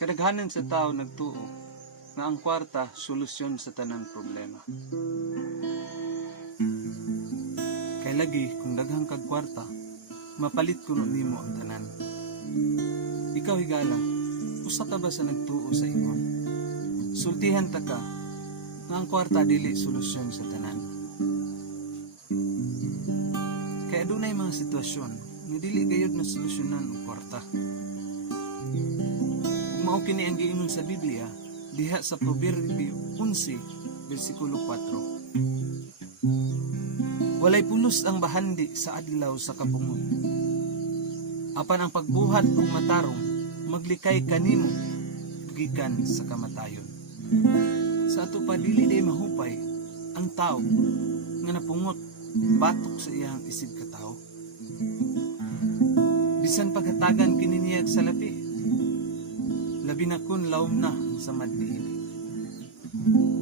Kadaghanan sa tao nagtuo nga ang kwarta solusyon sa tanang problema. Kay lagi kung daghang kag kwarta, mapalit kuno nimo ang tanan. Ikaw higala, usa ka ba sa nagtuo sa ingon? Sultihan ta ka nga ang kwarta dili solusyon sa tanan. Kay adunay mga sitwasyon nga dili gayud na solusyonan ang kwarta. Mao kini ang giingon sa Biblia diha sa Proverbio 11 bersikulo 4. Walay pulos ang bahandi sa adlaw sa kapungon. Apan ang pagbuhat og matarong maglikay kanimo gikan sa kamatayon. Sa ato pa dili day mahupay ang tao nga napungot batok sa iyang isig katao. Bisan paghatagan kini niyag sa labi, labi na kun lawom na sa madliin.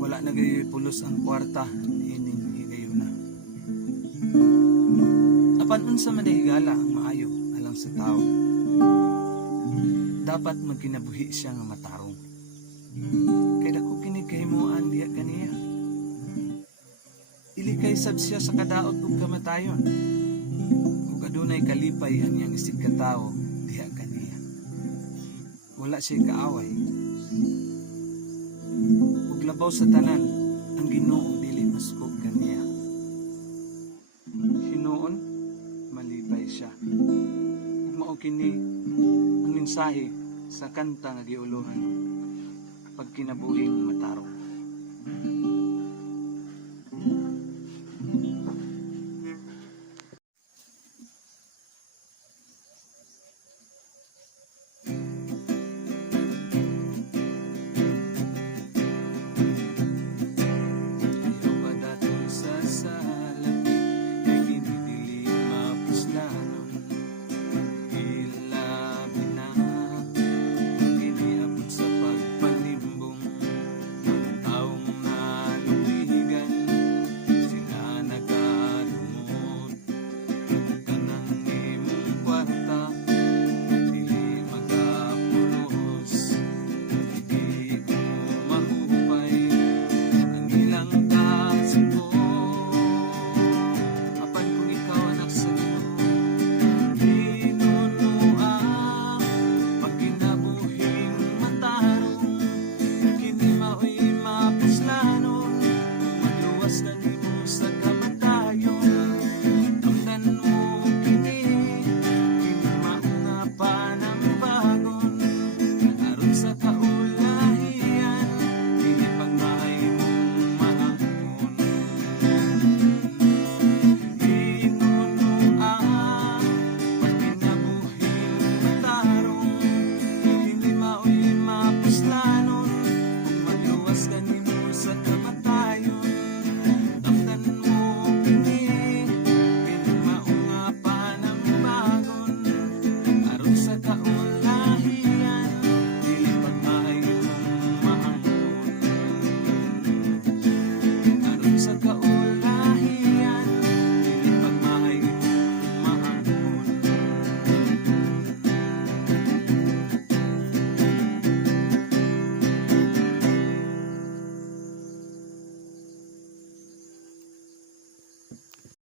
Wala na gayoy pulos ang kwarta ining higayon na. Apan unsa man higala ang maayo alang sa tao, dapat magkinabuhi siya nga matarong. Kay dako kini kahimuan diha kaniya. Dili kay sab siya sa kadaot ug kamatayon. Ug adunay kalipay ang iyang isig katao diha kaniya. Wala siya kaaway. Ug labaw sa tanan, ang Ginoo dili maskog kaniya. Hinuon, malipay siya. Ug mao kini ang mensahe sa kanta nga giulohan, pagkinabuhing matarong.